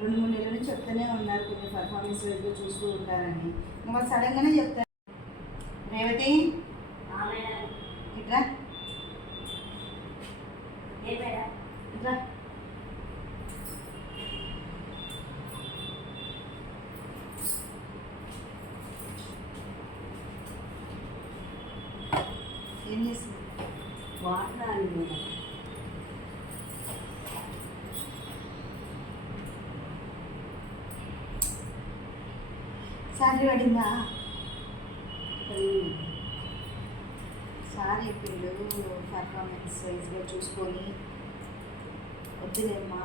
2-3 నెలల నుంచి చెప్తూనే ఉన్నారు, కొన్ని పర్ఫార్మెన్స్ వైజ్గా చూస్తూ ఉంటారని. వాళ్ళు సడన్గానే చెప్తారు. రేవతి ఇట్రా ఇట్రా. ఏం చేస్తుంది? వాటర్ అని శాలరీ పడిందా? సార్ చెప్పిండు పర్ఫార్మెన్స్ వైజ్గా చూసుకొని వద్దులేమ్మా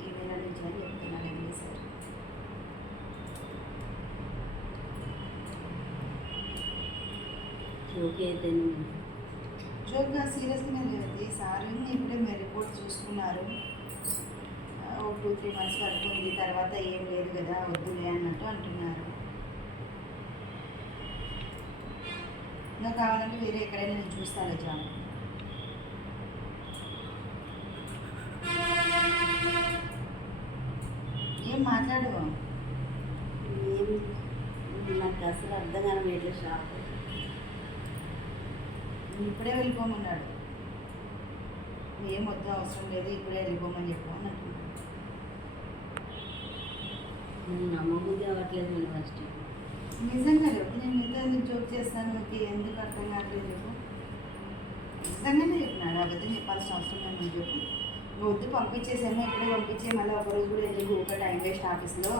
ఈ నెల నుంచి అని చెప్తున్నానండి సార్. ఓకే అయితే జోక్గా సీరియస్గానే లేదు సార్. ఇప్పుడే మీరు రిపోర్ట్ చూసుకున్నారు, ఒక 2-3 మంత్స్ వరకు ఉంది, తర్వాత ఏం లేదు కదా వద్దులే అన్నట్టు అంటున్నారు. ఇంకా కావాలంటే వేరే ఎక్కడైనా నేను చూస్తాను జాబ్. ఏం మాట్లాడు? ఏం నాకు అసలు అర్థం కాని ఎట్లా షాప్ ఇప్పుడే వెళ్ళిపోమన్నాడు. ఏం వద్దు అవసరం లేదు, ఇప్పుడే వెళ్ళిపోమని చెప్పు అని అంటున్నాడు. నమ్మబుద్ధి అవ్వట్లేదు నేను ఫస్ట్. నిజంగా చెప్పు, నేను మీతో ఎందుకు జోక్ చేస్తాను, మీకు ఎందుకు అర్థం కావట్లేదు చెప్పు. నిజంగానే చెప్పినాడు, అబద్ధం చెప్పాల్సిన అవసరం లేదు. నువ్వు చెప్పు, నువ్వు వద్దు పంపించేసాను, ఇప్పుడే పంపించే, మళ్ళీ ఒకరోజు కూడా ఎందుకు ఒక టైం వేస్ట్ ఆఫీస్లో,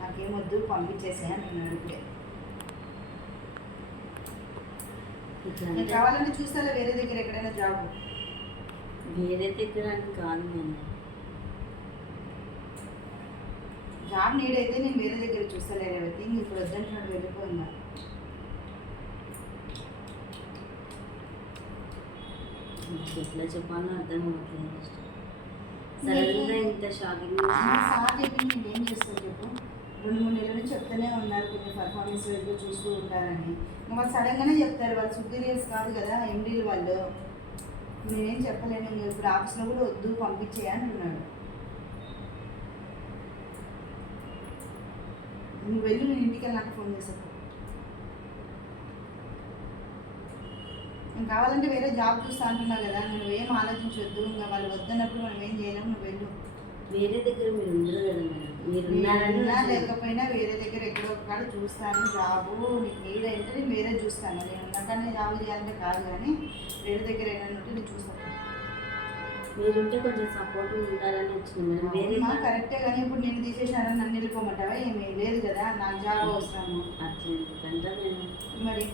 నాకేం వద్దు పంపించేసే అంటున్నాడు ఇప్పుడే. నేను కావాలంటే చూస్తాను వేరే దగ్గర ఎక్కడైనా జాబ్. వేరే దగ్గర అని కాదు, నేను జాబ్ నీడ్ అయితే నేను వేరే దగ్గర చూస్తాను. రేవతి ఇప్పుడు వద్దంటున్నాడు, వెళ్ళిపోయిందా? ఎట్లా చెప్పాలో అర్థం అవ్వట్లేదు. సడన్గా ఇంత షాకింగ్. సార్ చెప్పింది నేను ఏం చేస్తాను చెప్పు. 2-3 నెలల నుంచి చెప్తూనే ఉన్నారు, కొన్ని పర్ఫార్మెన్స్ వైజ్గా చూస్తూ ఉంటారని. వాళ్ళు సడన్గానే చెప్తారు, వాళ్ళు సుపీరియర్స్ కాదు కదా ఎండీలు వాళ్ళు. నేనేం చెప్పలేను, ఇప్పుడు ఆఫీస్లో కూడా వద్దు పంపించేయ అంటున్నాడు. నువ్వు వెళ్ళి నేను ఇంటికి వెళ్ళాక ఫోన్ చేస్తాను. నేను కావాలంటే వేరే జాబ్ చూస్తా అంటున్నావు కదా, నువ్వేం ఆలోచించవద్దు. ఇంకా వాళ్ళు వద్దన్నప్పుడు మనం ఏం చేయలేము, నువ్వు వెళ్ళు. వేరే దగ్గర మీరు ఉండరు కదా మేడం, మీరు ఉన్నారన్నా లేకపోయినా వేరే దగ్గర ఎక్కడో ఒకడ చూస్తాను జాబు. నీకు నీడ్ అంటే నేను వేరే చూస్తాను, నేను ఉన్నకనే జాబ్ చేయాలంటే కాదు, కానీ వేరే దగ్గర ఏదైనా ఉంటే నేను చూస్తాను. మీరుంటే కొంచెం సపోర్ట్ ఉండాలని వచ్చింది మేడం. వేరే కరెక్టే, కానీ ఇప్పుడు నేను తీసేసానని నన్ను వెళ్ళిపోమంటావా? ఏమీ లేదు కదా, నాకు జాబ్ అవసరము. అట్లా ఎందుకంటే నేను మరి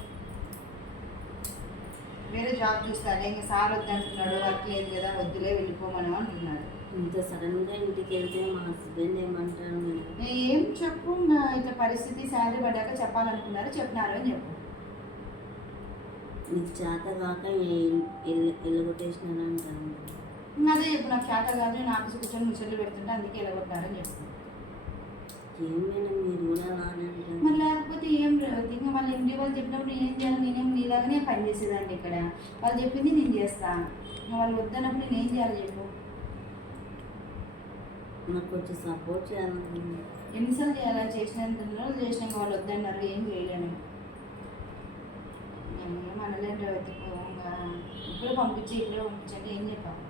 వేరే జాబ్ చూస్తాను. ఇంకా సార్ వద్దంటున్నాడు, వర్క్ లేదు కదా వద్దులే వెళ్ళిపోమని అంటున్నాడు. ఇంత సడన్గా ఇంటికి వెళ్తే మా హస్బెండ్ ఏమంటారు మేడం? ఏం చెప్పు, ఇట్లా పరిస్థితి శాలరీ పడ్డాక చెప్పాలనుకున్నారు, చెప్పినారు అని చెప్పు. నీకు చేత కాక ఎల్లగొట్టేసినాను అంటాను. అదే చెప్పు, నాకు చేత కాదు, నేను ఆఫీస్ కూర్చొని ముచ్చట్లు పెడుతుంటే అందుకే వెళ్ళగొట్టారని చెప్పు. ఏం మేడం మీరు కూడా రాని అంటారు. మరి లేకపోతే ఏం లేదు, ఇంకా వాళ్ళ ఇంటి వాళ్ళు చెప్పినప్పుడు ఏం చేయాలి? నేనేం నీలాగానే పని చేసేదాన్ని ఇక్కడ, వాళ్ళు చెప్పింది నేను చేస్తాను. వాళ్ళు వద్దన్నప్పుడు నేను ఏం చేయాలి చెప్పు. నాకు కొంచెం సపోర్ట్ చేయాలనుకున్నాను. ఎన్నిసార్లు చేయాలి? చేసినాక వాళ్ళు వద్దన్నారు, ఏం చేయలేను. నేను ఏం అనలేను రేవతి, ఇప్పుడే పంపించంటే ఏం చెప్పాలి?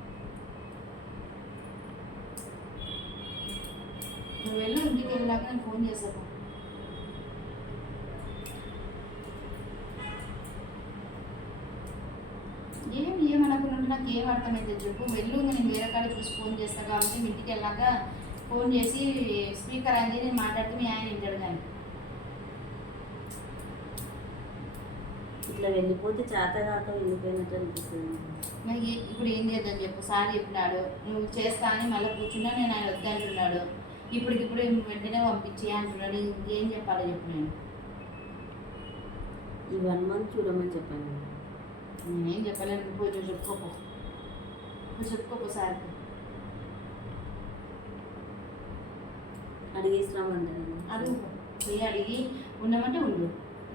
నువ్వు వెళ్ళు, ఇంటికి వెళ్ళాక నేను ఫోన్ చేశాను. ఏమనుకున్నా నాకు ఏం అర్థమైతే చెప్పు. వెళ్ళు, నేను వేరే కాడ చూసి ఫోన్ చేస్తాను. కాబట్టి మీ ఇంటికి వెళ్ళాక ఫోన్ చేసి స్పీకర్ అని నేను మాట్లాడితే మీ ఆయన ఇంటాడు. కానీ ఇట్లా వెళ్ళిపోతే చేత కాక వెళ్ళిపోయినట్టు అనిపిస్తుంది. ఇప్పుడు ఏం చేద్దాం చెప్పు. సార్ చెప్పినాడు నువ్వు చేస్తా అని, మళ్ళీ కూర్చున్నా నేను ఆయన వద్దంటున్నాడు. ఇప్పటికిప్పుడు వెంటనే పంపించి అంటున్నాడు. ఇంకేం చెప్పాలో చెప్పు. నేను ఈ 1 మంత్ చూడమని చెప్పాను. నేనేం చెప్పలేను, పోయి నువ్వు చెప్పుకోపో సార్కి. అడిగేసినామంటారు. అడుగు, పోయి అడిగి ఉండమంటే ఉండు.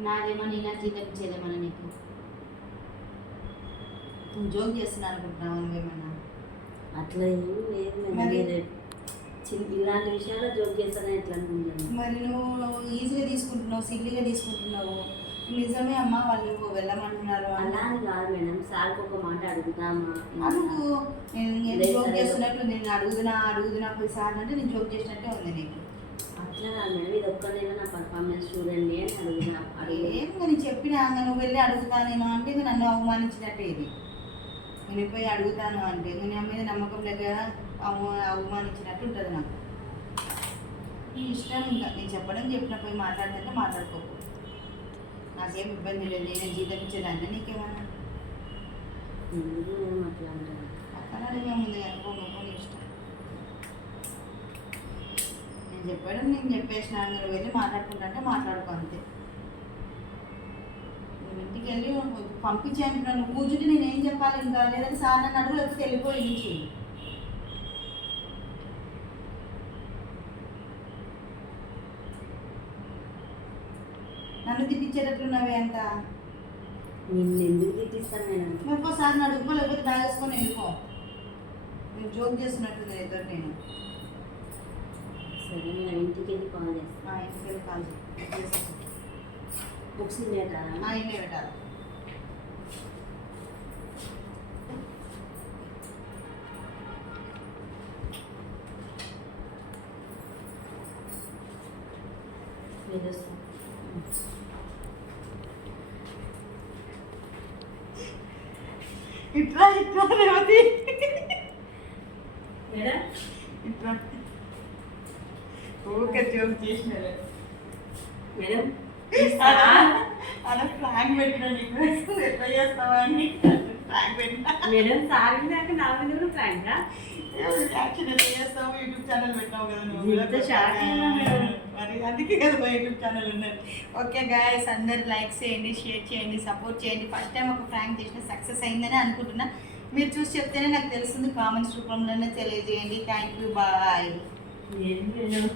నాదేమన్నా నా జీతం ఇచ్చేదేమన్నా నీకు? నువ్వు జోక్ చేస్తున్నా అనుకుంటున్నావు నువ్వేమన్నా? అట్లా ఏం లేదు. ఇలాంటి విషయాల్లో జోక్ చేస్తానే ఎట్లా అనుకుంటాను. మరి నువ్వు ఈజీగా తీసుకుంటున్నావు, సిల్లీగా తీసుకుంటున్నావు. నిజమే అమ్మా, వాళ్ళు వెళ్ళమంటున్నారు అలా అని కాదు మేడం, సార్కి ఒక మాట అడుగుతామా అడుగు. నేను లేదు జోక్ సరే. చేస్తున్నట్టు నేను అడుగుతున్నా పోయి సార్ అంటే నేను జోక్ చేసినట్టే ఉంది నీకు. అట్లా కాదు మేడం, ఇది ఒక్కదైనా నా పర్ఫార్మెన్స్ చూడండి అని అడుగు. ఏం నేను చెప్పినా నువ్వు వెళ్ళి అడుగుతా నేను అంటే ఇక నన్ను అవమానించినట్టే ఇది. నేను పోయి అడుగుతాను అంటే ఇక నా మీద నమ్మకం లేక అవమానించినట్టు ఉంటుంది నాకు. నీ ఇష్టం, ఇంకా నేను చెప్పిన పోయి మాట్లాడితే మాట్లాడుకోకు, నాకేం ఇబ్బంది లేదు. నేను జీతం ఇచ్చేదాన్ని నీకేమన్నా ఎందుకు మేడం అట్లా అంటారు? పక్కన ఏముంది అనుకో, నువ్వు నీ ఇష్టం. నేను చెప్పేసిన నువ్వు వెళ్ళి మాట్లాడుకుంటా మాట్లాడుకో అంతే. నువ్వు ఇంటికి వెళ్ళి పంపించేయంటున్నాను, నువ్వు కూర్చుంటే నేను ఏం చెప్పాలి ఇంకా? లేదంటే సార్ నన్ను అడుగు, లేకపోతే వెళ్ళిపోయి నుంచి. నన్ను తిట్టించేటట్లున్నవి అంత. నిన్ను ఎందుకు తిట్టిస్తాను మేడం? ఇంకోసారి అడుగుకో, లేకపోతే బ్యాగ్ వేసుకొని వెళ్ళిపో. నేను జోక్ చేస్తున్నట్టుంది నీతో నేను. సరే మేడం, ఇంటికి వెళ్ళి కాల్ చేస్తాను. ఇంటికి వెళ్ళి కాల్ చేసి బుక్స్ ఇల్లేటా? ఇన్నే పెట్టాలి. మీరు వస్తాను. ఇట్లా రేవతి, మేడం ఇట్లా ఊరికే జోక్ చేసినారు మేడం అలా ఫ్లాగ్ పెట్టినా నీకు ఎట్లా చేస్తావా అని ఫ్లాగ్ పెట్టినా. మేడం సార్ దాకా నా మీద కూడా ఫ్రాంక్ యాక్షన్ ఎట్లా చేస్తావు? యూట్యూబ్ ఛానల్ పెట్టావు కదా నువ్వు. ఇంత షాక్ అయినా మేడం. మరి అందుకే కదా యూట్యూబ్ ఛానల్ ఉన్నది. ఓకే గాయస్, అందరు లైక్ చేయండి, షేర్ చేయండి, సపోర్ట్ చేయండి. ఫస్ట్ టైం ఒక ప్రాంక్ చేసిన సక్సెస్ అయిందని అనుకుంటున్నా. మీరు చూసి చెప్తేనే నాకు తెలుస్తుంది. కామెంట్స్ రూపంలోనే తెలియజేయండి. Thank you, bye. ఏంటి మేడం?